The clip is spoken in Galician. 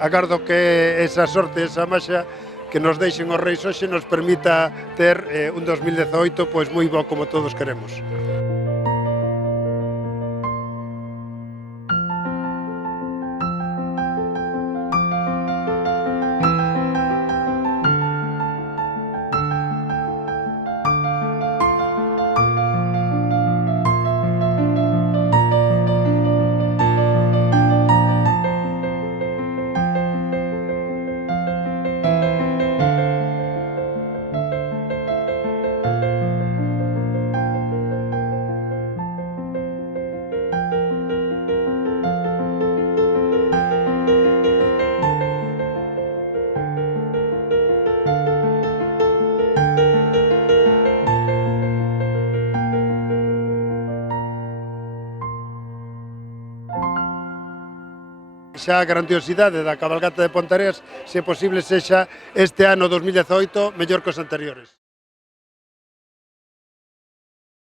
agardo que esa sorte, esa maxa que nos deixen os reis hoxe nos permita ter un 2018 pois moi bo como todos queremos. Xa a grandiosidade da cabalgata de Ponteareas, se posible sexa este ano 2018 mellor que os anteriores.